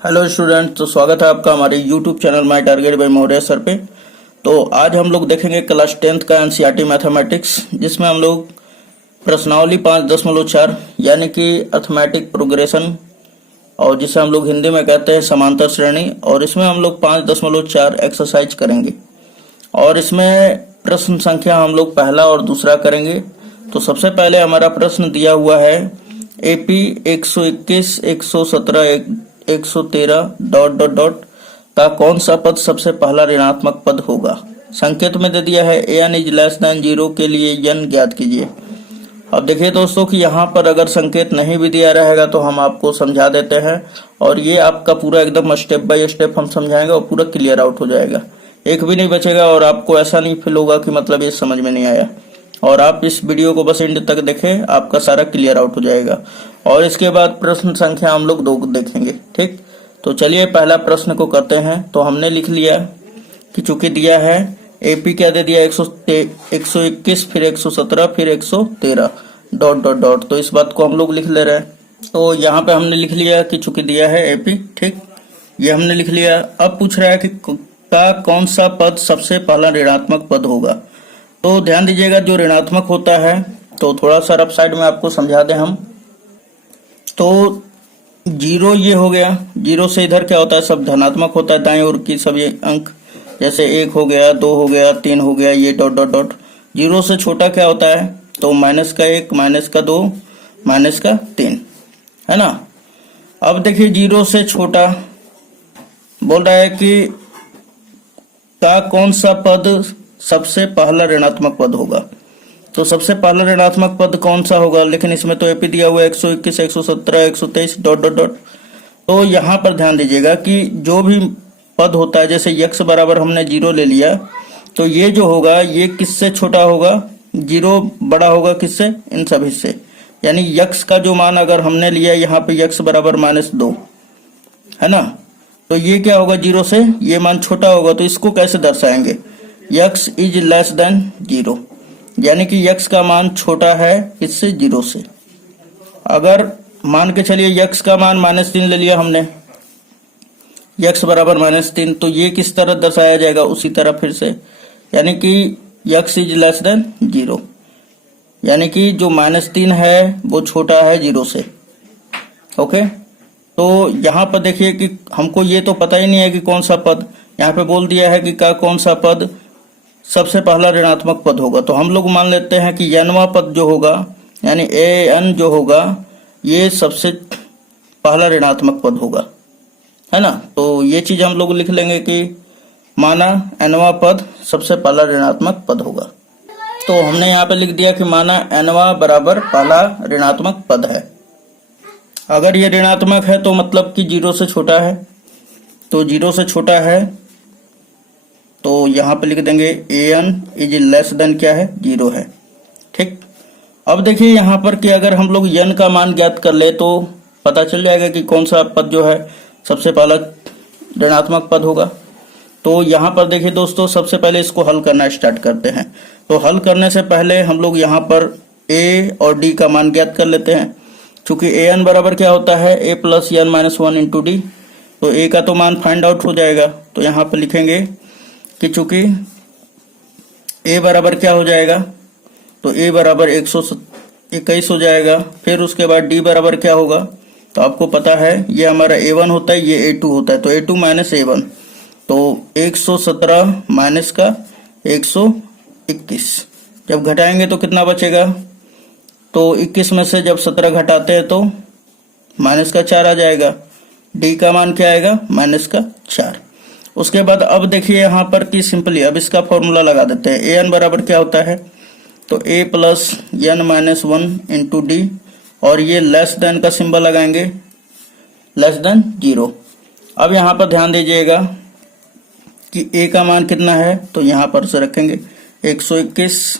Hello student, तो स्वागत है आपका हमारे YouTube channel my target by Maurya sir पे। तो आज हम लोग देखेंगे क्लास 10th का एनसीईआरटी मैथमेटिक्स, जिसमें हम लोग प्रश्नावली 5.4 यानी कि अर्थमेटिक प्रोग्रेशन, और जिसे हम लोग हिंदी में कहते हैं समांतर श्रेणी, और इसमें हम लोग 5.4 एक्सरसाइज करेंगे। और इसमें प्रश्न संख्या हम लोग पहला और दूसरा करेंगे। तो सबसे पहले हमारा प्रश्न दिया हुआ है एपी 121, 117, 113 डॉट डॉट डॉट का कौन सा पद सबसे पहला ऋणात्मक पद होगा। संकेत में दे दिया है एन इज लेस देन 0 के लिए n ज्ञात कीजिए। अब देखिए दोस्तों कि यहाँ पर अगर संकेत नहीं भी दिया रहेगा तो हम आपको समझा देते हैं, और ये आपका पूरा एकदम स्टेप बाय स्टेप हम समझाएंगे और पूरा क्लियर आउट हो जाएगा, एक भी नहीं बचेगा, और आपको ऐसा नहीं फील होगा कि मतलब ये समझ में नहीं आया। और आप इस वीडियो को बस एंड तक देखें, आपका सारा क्लियर आउट हो जाएगा। और इसके बाद प्रश्न संख्या हम लोग 2 देखेंगे। ठीक, तो चलिए पहला प्रश्न को करते हैं। तो हमने लिख लिया कि चूंकि दिया है एपी क्या दे दिया 121, फिर 117, फिर 113 डॉट डॉट डॉट, तो इस बात को हम लोग लिख ले रहे हैं। तो यहाँ पे हमने लिख लिया कि चूंकि दिया है एपी, ठीक, ये हमने लिख लिया। अब पूछ रहा है कि का कौन सा पद सबसे पहला ऋणात्मक पद होगा। तो ध्यान दीजिएगा, जो ऋणात्मक होता है, तो थोड़ा सा रफ साइड में आपको समझा दें हम। तो 0 ये हो गया, 0 से इधर क्या होता है, सब धनात्मक होता है, दाएं ओर की सभी अंक, जैसे 1 हो गया, 2 हो गया, 3 हो गया, ये डॉट डॉट डॉट। 0 से छोटा क्या होता है, तो -1, -2, -3, है ना। अब देखिए 0 से छोटा बोल रहा है कि का कौन सा पद सबसे पहला ऋणात्मक पद होगा। तो सबसे पहला ऋणात्मक पद कौन सा होगा, लेकिन इसमें तो एपी दिया हुआ है 121, 117, 123 डॉट डॉट डॉट। तो यहाँ पर ध्यान दीजिएगा कि जो भी पद होता है, जैसे यक्स बराबर हमने 0 ले लिया, तो ये जो होगा ये किससे छोटा होगा, 0 बड़ा होगा किससे, इन सभी से। यानी यक्स का जो मान अगर हमने लिया यहाँ पे यक्स बराबर -2, है ना, तो ये क्या होगा, 0 से ये मान छोटा होगा। तो इसको कैसे दर्शाएंगे, यक्स इज लेस देन 0, यानी कि यक्स का मान छोटा है इससे, 0 से। अगर मान के चलिए यक्स का मान -3 ले लिया हमने, यक्स बराबर -3, तो ये किस तरह दर्शाया जाएगा, उसी तरह फिर से, यानी कि यक्स इज लेस देन 0, यानी कि जो -3 है वो छोटा है 0 से। ओके, तो यहाँ पर देखिए कि हमको ये तो पता ही नहीं है कि कौन सा पद, यहाँ पे बोल दिया है कि का कौन सा पद सबसे पहला ऋणात्मक पद होगा। तो हम लोग मान लेते हैं कि n वां पद जो होगा, यानी an जो होगा, ये सबसे पहला ऋणात्मक पद होगा, है ना। तो ये चीज हम लोग लिख लेंगे कि माना n वां पद सबसे पहला ऋणात्मक पद होगा। तो हमने यहाँ पे लिख दिया कि माना n वां बराबर पहला ऋणात्मक पद है। अगर ये ऋणात्मक है तो मतलब कि 0 से छोटा है, तो 0 से छोटा है, तो यहाँ पे लिख देंगे an इज लेस देन क्या है, 0 है। ठीक, अब देखिए यहाँ पर कि अगर हम लोग n का मान ज्ञात कर ले तो पता चल जाएगा कि कौन सा पद जो है सबसे पहला ऋणात्मक पद होगा। तो यहाँ पर देखिए दोस्तों, सबसे पहले इसको हल करना स्टार्ट करते हैं। तो हल करने से पहले हम लोग यहाँ पर a और d का मान ज्ञात कर लेते हैं। चूंकि an बराबर क्या होता है, a plus n minus 1 into D, तो a का तो मान फाइंड आउट हो जाएगा। तो यहाँ पर लिखेंगे कि चूंकि a बराबर क्या हो जाएगा, तो a बराबर 121 हो जाएगा। फिर उसके बाद d बराबर क्या होगा, तो आपको पता है ये हमारा a1 होता है, ये a2 होता है, तो a2 माइनस a1, तो 117 माइनस का 121, जब घटाएंगे तो कितना बचेगा, तो 21 में से जब 17 घटाते हैं तो माइनस का 4 आ जाएगा। d का मान क्या आएगा, -4। उसके बाद अब देखिए यहाँ पर कि सिंपली अब इसका फॉर्मूला लगा देते हैं। an बराबर क्या होता है, तो a plus n minus 1 into D, और ये लेस देन का सिंबल लगाएंगे, लेस देन 0। अब यहाँ पर ध्यान दीजिएगा कि a का मान कितना है, तो यहाँ पर से रखेंगे 121,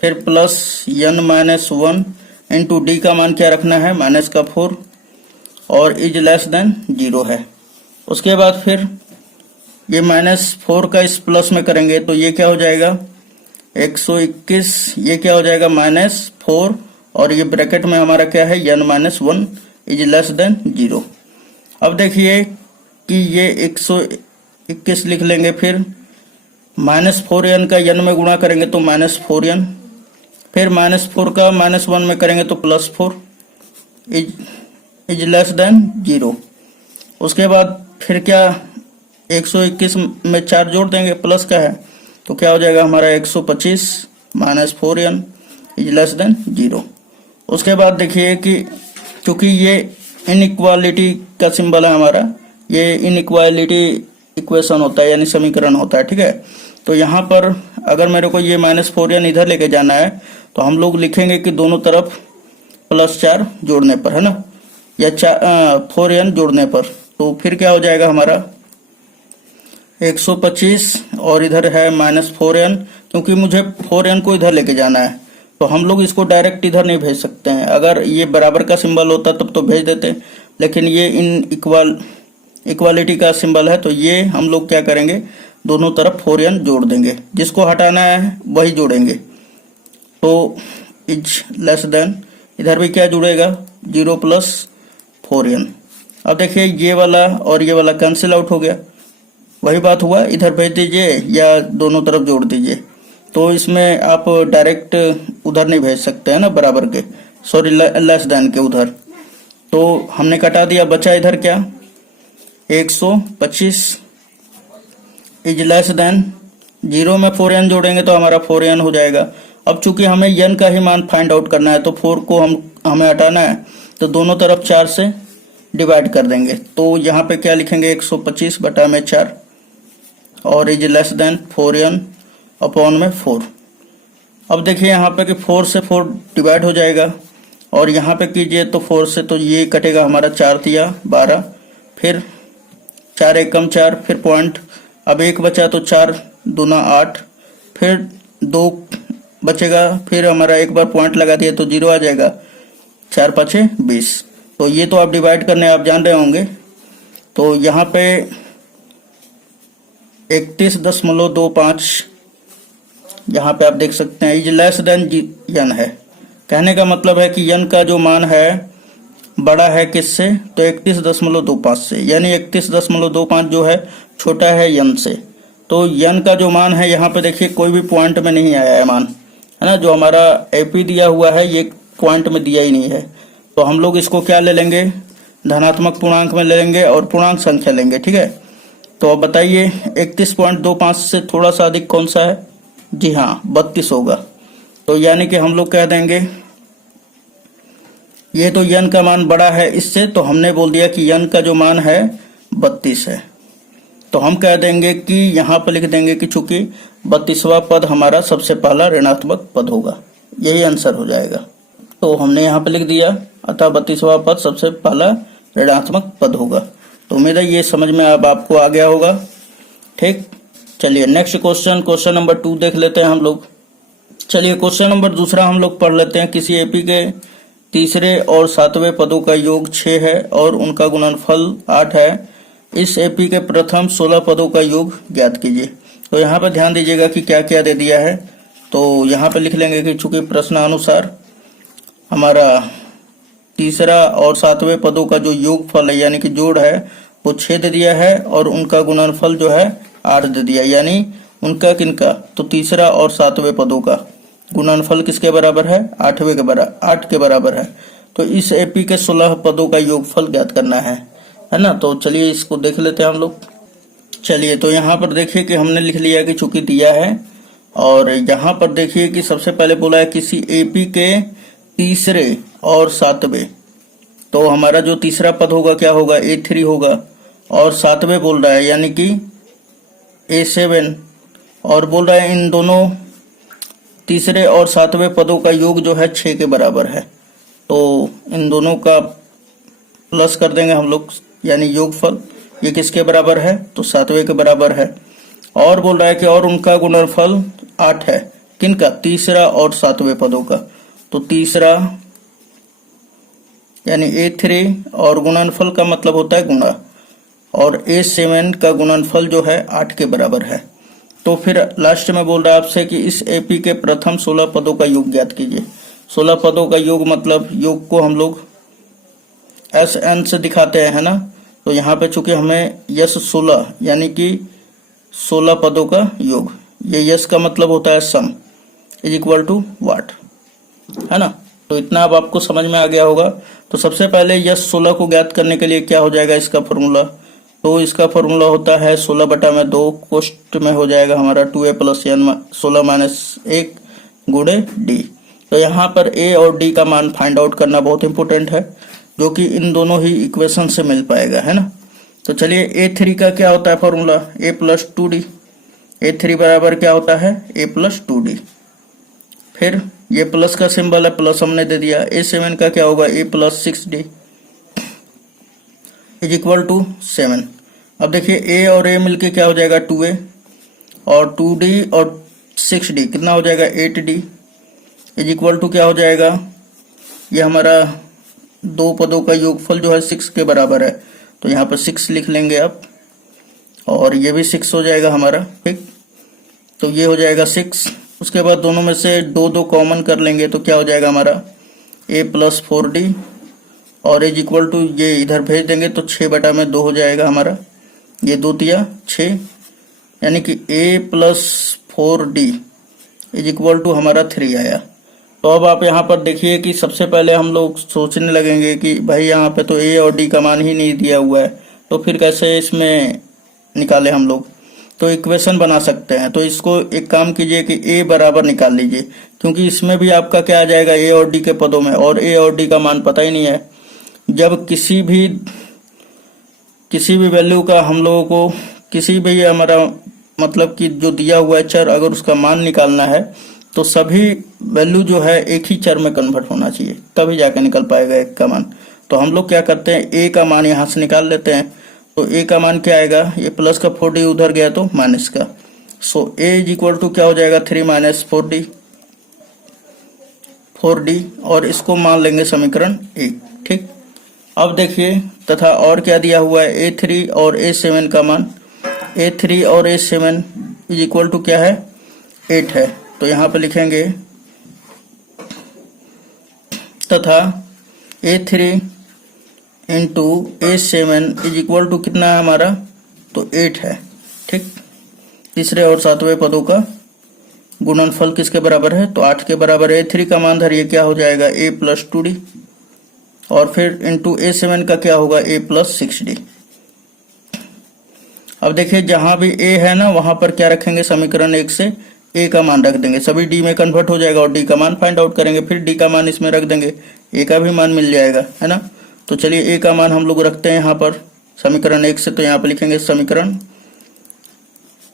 फिर plus n minus 1 into D का मान क्या रखना है, -4, और इज लेस देन 0 है। उसके बाद फिर ये -4 का इस प्लस में करेंगे तो ये क्या हो जाएगा, 121, ये क्या हो जाएगा -4, और ये ब्रैकेट में हमारा क्या है n-1 इज लेस देन 0। अब देखिए कि ये 121 लिख लेंगे, फिर -4n का n में गुणा करेंगे तो -4n, फिर -4 का -1 में करेंगे तो +4 इज लेस देन 0। उसके बाद फिर क्या 121 में 4 जोड़ देंगे, प्लस का है तो क्या हो जाएगा हमारा 125 -4n इज लेस देन 0। उसके बाद देखिए कि क्योंकि ये इनइक्वालिटी का सिंबल है हमारा, ये इनइक्वालिटी इक्वेशन होता है यानी समीकरण होता है, ठीक है। तो यहाँ पर अगर मेरे को ये -4n इधर लेके जाना है तो हम लोग लिखेंगे कि दोनों तरफ +4 जोड़ने पर, है ना, या 4n जोड़ने पर, तो फिर क्या हो जाएगा हमारा 125 और इधर है -4n, क्योंकि मुझे 4n को इधर लेके जाना है तो हम लोग इसको डायरेक्ट इधर नहीं भेज सकते हैं। अगर ये बराबर का सिंबल होता तब तो भेज देते, लेकिन ये इक्वालिटी का सिंबल है तो ये हम लोग क्या करेंगे, दोनों तरफ 4n जोड़ देंगे, जिसको हटाना है वही जोड़ेंगे। तो इज लेस देन, इधर भी क्या जुड़ेगा 0 + 4n। अब देखिए ये वाला और ये वाला कैंसिल आउट हो गया, वही बात हुआ, इधर भेज दीजिए या दोनों तरफ जोड़ दीजिए। तो इसमें आप डायरेक्ट उधर नहीं भेज सकते हैं ना, बराबर के, सॉरी लेस देन के उधर। तो हमने कटा दिया, बचा इधर क्या 125 इज लेस देन 0 में 4n जोड़ेंगे तो हमारा 4n हो जाएगा। अब चूंकि हमें n का ही मान फाइंड आउट करना है तो 4 को हमें हटाना है तो दोनों तरफ 4 से डिवाइड कर देंगे। तो यहाँ पे क्या लिखेंगे 125 बटा में 4 और is less than 4n upon में 4। अब देखिए यहाँ पे कि 4 से 4 डिवाइड हो जाएगा और यहाँ पे कीजिए तो 4 से तो ये कटेगा हमारा 4 तिया 12, फिर 4 एकम 4, फिर पॉइंट, अब 1 बचा तो 4 दूना 8, फिर 2 बचेगा, फिर हमारा एक बार पॉइंट लगा दिया तो 0 आ जाएगा, 4 5 20। तो ये तो आप डिवाइड करने आप जान रहे होंगे। तो यहाँ पे 31.25 यहाँ पे आप देख सकते हैं इज लेस देन n है। कहने का मतलब है कि n का जो मान है बड़ा है किससे, तो 31.25 से, यानी 31.25 जो है छोटा है n से। तो n का जो मान है यहाँ पे देखिए कोई भी पॉइंट में नहीं आया है मान, है ना, जो हमारा AP दिया हुआ है ये पॉइंट में दिया ही नहीं है। तो हम लोग इसको क्या ले लेंगे, धनात्मक पूर्णांक में ले लेंगे और पूर्णांक संख्या लेंगे, ठीक है। तो अब बताइए 31.25 से थोड़ा सा अधिक कौन सा है, जी हाँ 32 होगा। तो यानी कि हम लोग कह देंगे ये तो n का मान बड़ा है इससे, तो हमने बोल दिया कि n का जो मान है 32 है। तो हम कह देंगे कि यहाँ पर लिख देंगे कि चूंकि 32वां पद हमारा सबसे पहला ऋणात्मक पद होगा, यही आंसर हो जाएगा। तो हमने यहाँ पे लिख दिया, अतः 32वां पद सबसे पहला ऋणात्मक पद होगा। तो उम्मीद है ये समझ में अब आपको आ गया होगा, ठीक। चलिए नेक्स्ट क्वेश्चन नंबर 2 देख लेते हैं हम लोग। चलिए क्वेश्चन नंबर दूसरा हम लोग पढ़ लेते हैं। किसी एपी के तीसरे और सातवें पदों का योग 6 है और उनका गुणनफल 8 है। इस एपी के प्रथम 16 पदों का योग ज्ञात कीजिए। तो यहाँ पर ध्यान दीजिएगा कि क्या क्या दे दिया है। तो यहाँ पे लिख लेंगे कि चूंकि प्रश्नानुसार हमारा तीसरा और सातवें पदों का जो योगफल है यानी कि जोड़ है वो 6 दे दिया है और उनका गुणनफल जो है 8 दे दिया, यानी उनका किनका, तो तीसरा और सातवें पदों का गुणनफल किसके बराबर है, 8 के बराबर है। तो इस एपी के 16 पदों का योगफल ज्ञात करना है ना। तो चलिए इसको देख लेते हैं हम लोग। चलिए तो यहाँ पर देखिए कि हमने लिख लिया कि चूंकि दिया है, और यहाँ पर देखिए कि सबसे पहले बोला है किसी एपी के तीसरे और सातवें। तो हमारा जो तीसरा पद होगा क्या होगा, A3 होगा, और सातवें बोल रहा है यानी कि A7, और बोल रहा है इन दोनों तीसरे और सातवें पदों का योग जो है 6 के बराबर है। तो इन दोनों का प्लस कर देंगे हम लोग, यानी योगफल ये किसके बराबर है, तो सातवें के बराबर है। और बोल रहा है कि और उनका गुणनफल 8 है, किनका, तीसरा और सातवें पदों का। तो तीसरा यानी A3 और गुणनफल का मतलब होता है गुणा, और A7 का गुणनफल जो है 8 के बराबर है। तो फिर लास्ट में बोल रहा है आपसे कि इस एपी के प्रथम 16 पदों का योग ज्ञात कीजिए। 16 पदों का योग मतलब योग को हम लोग SN से दिखाते हैं, है ना। तो यहाँ पे चूंकि हमें यस 16 यानी कि 16 पदों का योग, ये यस का मतलब होता है सम, इज इक्वल टू वाट, है ना। तो इतना अब आपको समझ में आ गया होगा। तो सबसे पहले यस 16 को ज्ञात करने के लिए क्या हो जाएगा इसका फॉर्मूला, तो इसका फॉर्मूला होता है 16/2, कोष्ट में हो जाएगा हमारा 2a + n 16 - 1 गुणे डी। तो यहाँ पर a और d का मान फाइंड आउट करना बहुत इंपॉर्टेंट है, जो कि इन दोनों ही इक्वेशन से मिल पाएगा, है ना। तो चलिए a3 का क्या होता है फॉर्मूला, a + 2d। a3 बराबर क्या होता है, a + 2d। फिर ये प्लस का सिंबल है, प्लस हमने दे दिया। a7 का क्या होगा, a + 6d is equal to 7। अब देखिए a और a मिलके क्या हो जाएगा 2a, और 2d और 6d कितना हो जाएगा 8d इज इक्वल टू क्या हो जाएगा, ये हमारा दो पदों का योगफल जो है 6 के बराबर है। तो यहाँ पर 6 लिख लेंगे आप, और ये भी 6 हो जाएगा हमारा, ठीक। तो ये हो जाएगा 6। उसके बाद दोनों में से 2 कॉमन कर लेंगे, तो क्या हो जाएगा हमारा a + 4d, और इज इक्वल टू ये इधर भेज देंगे तो 6/2 हो जाएगा हमारा, ये 2 तिया 6, यानी कि a + 4d is equal to हमारा 3 आया। तो अब आप यहाँ पर देखिए कि सबसे पहले हम लोग सोचने लगेंगे कि भाई यहाँ पे तो a और d का मान ही नहीं दिया हुआ है, तो फिर कैसे इसमें निकाले हम लोग। तो इक्वेशन बना सकते हैं। तो इसको एक काम कीजिए कि a बराबर निकाल लीजिए, क्योंकि इसमें भी आपका क्या आ जाएगा a और d के पदों में, और a और d का मान पता ही नहीं है। जब किसी भी वैल्यू का हम लोगों को किसी भी हमारा मतलब कि जो दिया हुआ है चर, अगर उसका मान निकालना है तो सभी वैल्यू जो है एक ही चर में कन्वर्ट होना चाहिए, तभी जाके निकल पाएगा एक का मान। तो हम लोग क्या करते हैं, a का मान यहाँ से निकाल लेते हैं। तो a का मान क्या आएगा, ये प्लस का 4d उधर गया तो माइनस का, सो a इज इक्वल टू क्या हो जाएगा 3 - 4d, और इसको मान लेंगे समीकरण 1, ठीक। अब देखिए तथा और क्या दिया हुआ है, a3 और a7 का मान, a3 और a7 इज इक्वल टू क्या है 8 है। तो यहाँ पे लिखेंगे तथा a3 into a7 is equal to कितना है हमारा, तो 8 है, ठीक। तीसरे और सातवें पदों का गुणनफल किसके बराबर है, तो 8 के बराबर है। a3 का मान धरिए क्या हो जाएगा a + 2d, और फिर इंटू a7 का क्या होगा a + 6d। अब देखिए जहां भी a है ना, वहां पर क्या रखेंगे, समीकरण 1 से a का मान रख देंगे, सभी d में कन्वर्ट हो जाएगा, और d का मान फाइंड आउट करेंगे, फिर d का मान इसमें रख देंगे, a का भी मान मिल जाएगा, है ना। तो चलिए a का मान हम लोग रखते हैं यहाँ पर समीकरण 1 से। तो यहाँ पे लिखेंगे समीकरण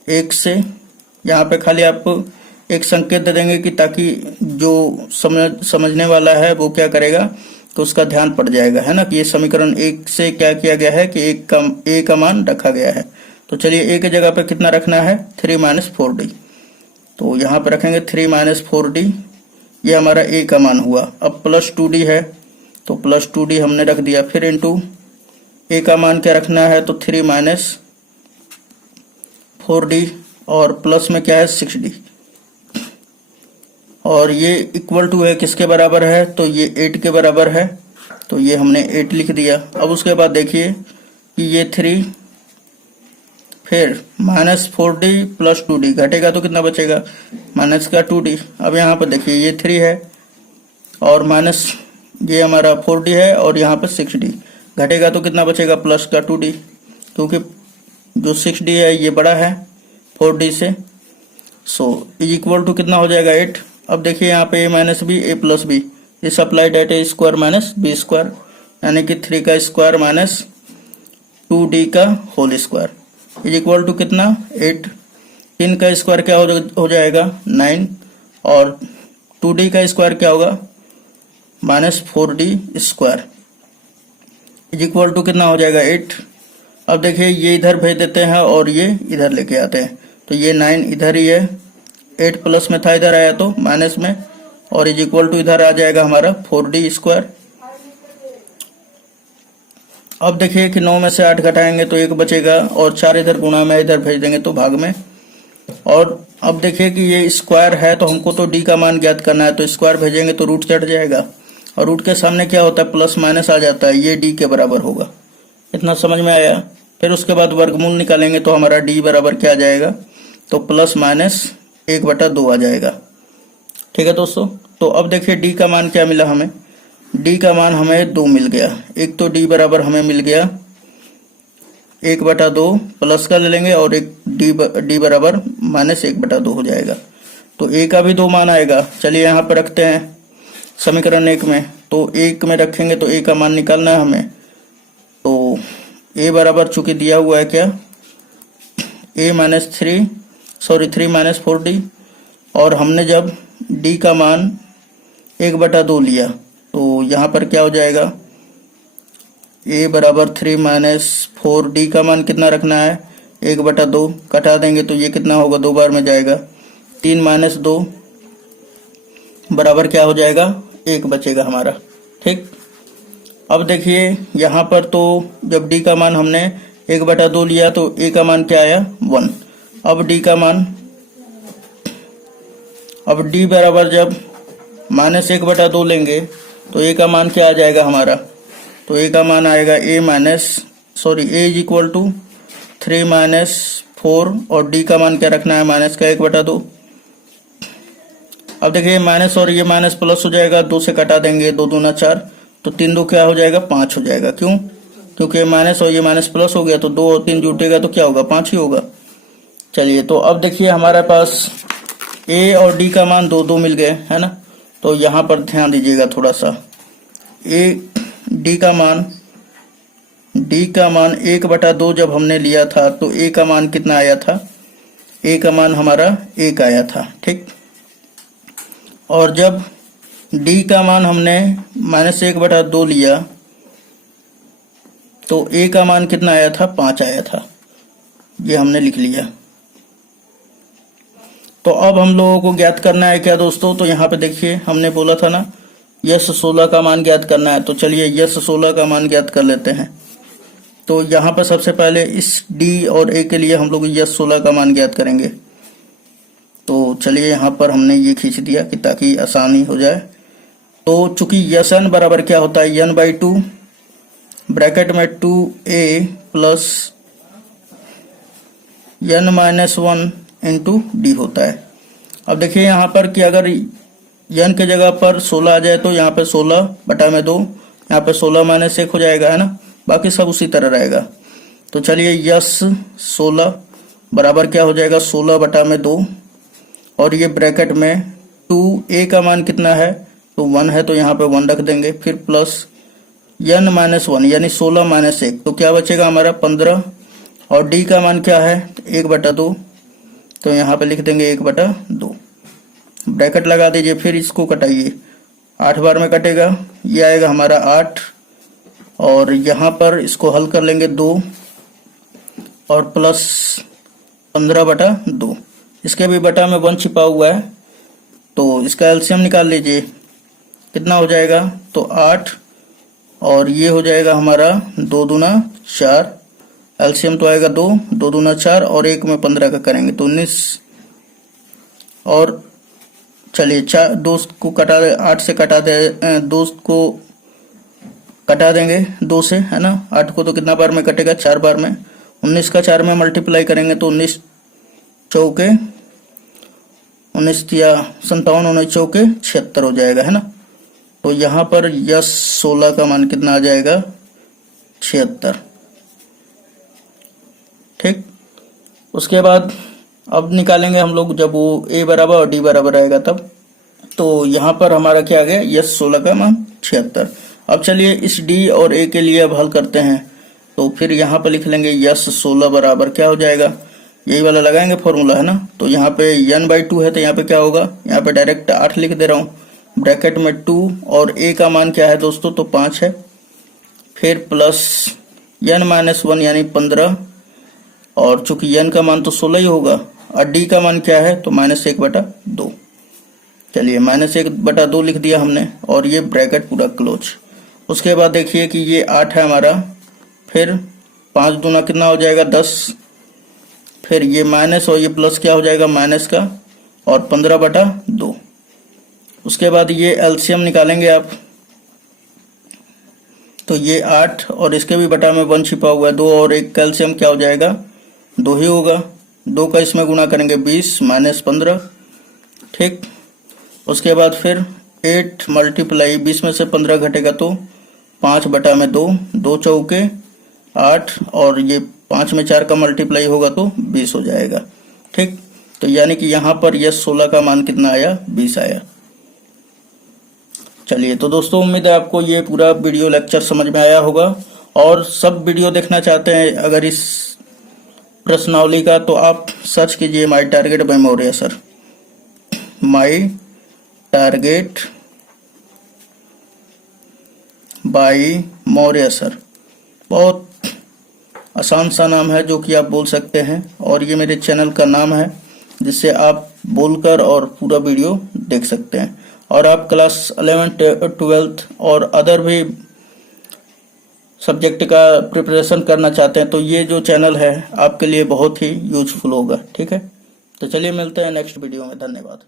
1 से, यहाँ पे खाली आप एक संकेत दे देंगे कि ताकि जो समझने वाला है वो क्या करेगा, तो उसका ध्यान पड़ जाएगा, है ना, कि ये समीकरण 1 से क्या किया गया है कि a का मान रखा गया है। तो चलिए a की जगह पे कितना रखना है, 3 - 4d। तो यहाँ पे रखेंगे 3 - 4d, ये हमारा a का मान हुआ। अब प्लस 2d है, तो प्लस 2d हमने रख दिया, फिर इंटू a का मान क्या रखना है, तो 3 - 4d, और प्लस में क्या है 6d, और ये इक्वल टू है किसके बराबर है, तो ये 8 के बराबर है। तो ये हमने 8 लिख दिया। अब उसके बाद देखिए कि ये 3, फिर -4d + 2d घटेगा तो कितना बचेगा, माइनस का 2d। अब यहाँ पर देखिए ये 3 है, और माइनस ये हमारा 4d है, और यहाँ पर 6d घटेगा तो कितना बचेगा, प्लस का 2d, क्योंकि जो 6d है ये बड़ा है 4d से। सो इज इक्वल टू कितना हो जाएगा 8। अब देखिए यहाँ पे a - b a + b, this applied at a² - b², यानी कि 3 का स्क्वायर माइनस 2d का whole square is equal to कितना 8। 3 का स्क्वायर क्या हो जाएगा 9, और 2d का स्क्वायर क्या होगा -4d² इज इक्वल टू कितना हो जाएगा 8। अब देखिए ये इधर भेज देते हैं और ये इधर लेके आते हैं, तो ये 9 इधर ही है, 8 प्लस में था इधर आया तो माइनस में, और इज इक्वल टू इधर आ जाएगा हमारा 4d²। अब देखिए कि 9 में से 8 घटाएंगे तो 1 बचेगा, और 4 इधर गुणा में इधर भेज देंगे तो भाग में। और अब देखिए कि ये स्क्वायर है, तो हमको तो d का मान ज्ञात करना है, तो स्क्वायर भेजेंगे तो रूट चढ़ जाएगा, और रूट के सामने क्या होता है प्लस माइनस आ जाता है, ये d के बराबर होगा, इतना समझ में आया। फिर उसके बाद वर्गमूल निकालेंगे तो हमारा डी बराबर क्या आ जाएगा, तो प्लस माइनस 1/2 आ जाएगा। ठीक है दोस्तों, तो अब देखिए डी का मान क्या मिला हमें। डी का मान हमें 2 मिल गया। एक तो डी बराबर हमें मिल गया 1/2 प्लस का ले लेंगे, और एक डी बराबर माइनस 1/2 हो जाएगा। तो ए का भी 2 मान आएगा। चलिए यहाँ पर रखते हैं समीकरण 1 में। तो 1 में रखेंगे तो ए का मान निकालना है हमें। तो ए बराबर चूंकि दिया हुआ है क्या, ए माइनस 3 माइनस 4d, और हमने जब डी का मान 1/2 लिया तो यहाँ पर क्या हो जाएगा, ए बराबर 3 माइनस 4d का मान कितना रखना है, 1/2। कटा देंगे तो ये कितना होगा, 2 बार में जाएगा। 3 माइनस 2 बराबर क्या हो जाएगा, 1 बचेगा हमारा। ठीक, अब देखिए यहाँ पर तो जब डी का मान हमने 1/2 लिया तो ए का मान क्या आया, 1। अब डी का मान, अब डी बराबर जब माइनस 1/2 लेंगे तो ए का मान क्या आ जाएगा हमारा, तो ए का मान आएगा ए इज इक्वल टू 3 माइनस 4, और डी का मान क्या रखना है, माइनस का 1/2। अब देखिए माइनस और ये माइनस प्लस हो जाएगा, 2 से कटा देंगे, 2 दूना 4, तो 3 2 क्या हो जाएगा, 5 हो जाएगा। क्यों, क्योंकि माइनस और ये माइनस प्लस हो गया, तो 2 और 3 जुटेगा तो क्या होगा, 5 ही होगा। चलिए, तो अब देखिए हमारे पास ए और डी का मान 2 2 मिल गए, है ना। तो यहाँ पर ध्यान दीजिएगा थोड़ा सा, डी का मान 1/2 जब हमने लिया था तो ए का मान कितना आया था, ए का मान हमारा 1 आया था। ठीक, और जब डी का मान हमने माइनस 1/2 लिया तो ए का मान कितना आया था, 5 आया था। ये हमने लिख लिया। तो अब हम लोगों को ज्ञात करना है क्या दोस्तों, तो यहाँ पे देखिए हमने बोला था ना यस 16 का मान ज्ञात करना है। तो चलिए यस 16 का मान ज्ञात कर लेते हैं। तो यहाँ पर सबसे पहले इस डी और ए के लिए हम लोग यस 16 का मान ज्ञात करेंगे। तो चलिए यहाँ पर हमने ये खींच दिया कि ताकि आसानी हो जाए। तो चूंकि यस एन बराबर क्या होता है, n/2 ब्रैकेट में 2a plus n-1 into D होता है। अब देखिए यहाँ पर कि अगर n के जगह पर 16 आ जाए तो यहाँ पे 16/2, यहाँ पे 16 माइनस 1 हो जाएगा, है ना। बाकी सब उसी तरह रहेगा। तो चलिए यस 16 बराबर क्या हो जाएगा, 16/2, और ये ब्रैकेट में 2a का मान कितना है, तो 1 है, तो यहाँ पे 1 रख देंगे। फिर प्लस n-1 यानी 16 माइनस 1, तो क्या बचेगा हमारा 15, और डी का मान क्या है 1/2, तो यहाँ पे लिख देंगे 1/2, ब्रैकेट लगा दीजिए। फिर इसको कटाइए, 8 बार में कटेगा, ये आएगा हमारा 8, और यहाँ पर इसको हल कर लेंगे 2 और प्लस 15/2। इसके भी बटा में 1 छिपा हुआ है, तो इसका एलसीएम निकाल लीजिए, कितना हो जाएगा, तो 8, और ये हो जाएगा हमारा 2 दूना 4, एलसीएम तो आएगा 2 दूना 4, और 1 में 15 का करेंगे तो 19, और चलिए 2 को कटा दे, 8 से कटा दे, 2 को कटा देंगे 2 से, है ना। 8 को तो कितना बार में कटेगा, 4 बार में। 19 का 4 में मल्टीप्लाई करेंगे तो 19 चौके 19 या 57, 19 चौके 76 हो जाएगा, है ना। तो यहाँ पर यस 16 का मान कितना आ जाएगा, 76। ठीक, उसके बाद अब निकालेंगे हम लोग जब वो ए बराबर और डी बराबर आएगा तब। तो यहाँ पर हमारा क्या आ गया, यस 16 का मान 76। अब चलिए इस डी और ए के लिए अब हल करते हैं। तो फिर यहाँ पर लिख लेंगे यस 16 बराबर क्या हो जाएगा, यही वाला लगाएंगे फॉर्मूला, है ना। तो यहाँ पे n/2 है, तो यहाँ पे क्या होगा, यहाँ पे डायरेक्ट 8 लिख दे रहा हूँ, ब्रैकेट में 2, और ए का मान क्या है दोस्तों, तो 5 है। फिर प्लस n-1 यानी 15, और चूंकि n का मान तो 16 ही होगा, और डी का मान क्या है, तो -1/2। चलिए -1/2 लिख दिया हमने, और ये ब्रैकेट पूरा क्लोज। उसके बाद देखिए कि ये 8 है हमारा, फिर 5 दूना कितना हो जाएगा, 10, फिर ये माइनस और ये प्लस क्या हो जाएगा, माइनस का, और 15/2। उसके बाद ये एलसीएम निकालेंगे आप, तो ये 8 और इसके भी बटा में 1 छिपा हुआ है 2 और 1 कैल्शियम क्या हो जाएगा 2 ही होगा। 2 का इसमें गुणा करेंगे 20 माइनस 15। ठीक, उसके बाद फिर 8 मल्टीप्लाई 20 में से 15 घटेगा तो 5 बटा में 2, 2 चौके 8 और ये 5 में 4 का मल्टीप्लाई होगा तो 20 हो जाएगा। ठीक, तो यानी कि यहाँ पर यह 16 का मान कितना आया 20 आया। चलिए तो दोस्तों उम्मीद है आपको ये पूरा वीडियो लेक्चर समझ में आया होगा, और सब वीडियो देखना चाहते हैं अगर इस प्रश्नावली का तो आप सर्च कीजिए my target by Maurya sir. My target by Maurya sir, बहुत आसान सा नाम है जो कि आप बोल सकते हैं, और ये मेरे चैनल का नाम है जिससे आप बोलकर और पूरा वीडियो देख सकते हैं। और आप क्लास 11th 12th और अदर भी सब्जेक्ट का प्रिपरेशन करना चाहते हैं तो ये जो चैनल है आपके लिए बहुत ही यूजफुल होगा। ठीक है, तो चलिए मिलते हैं नेक्स्ट वीडियो में। धन्यवाद।